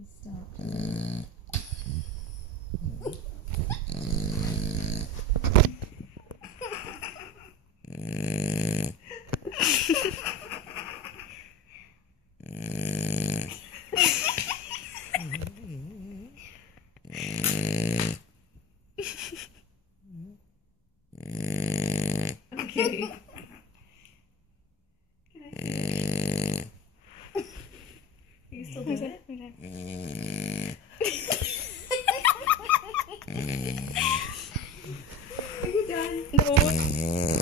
He stopped. Okay. Are you still doing it? Are you done? No.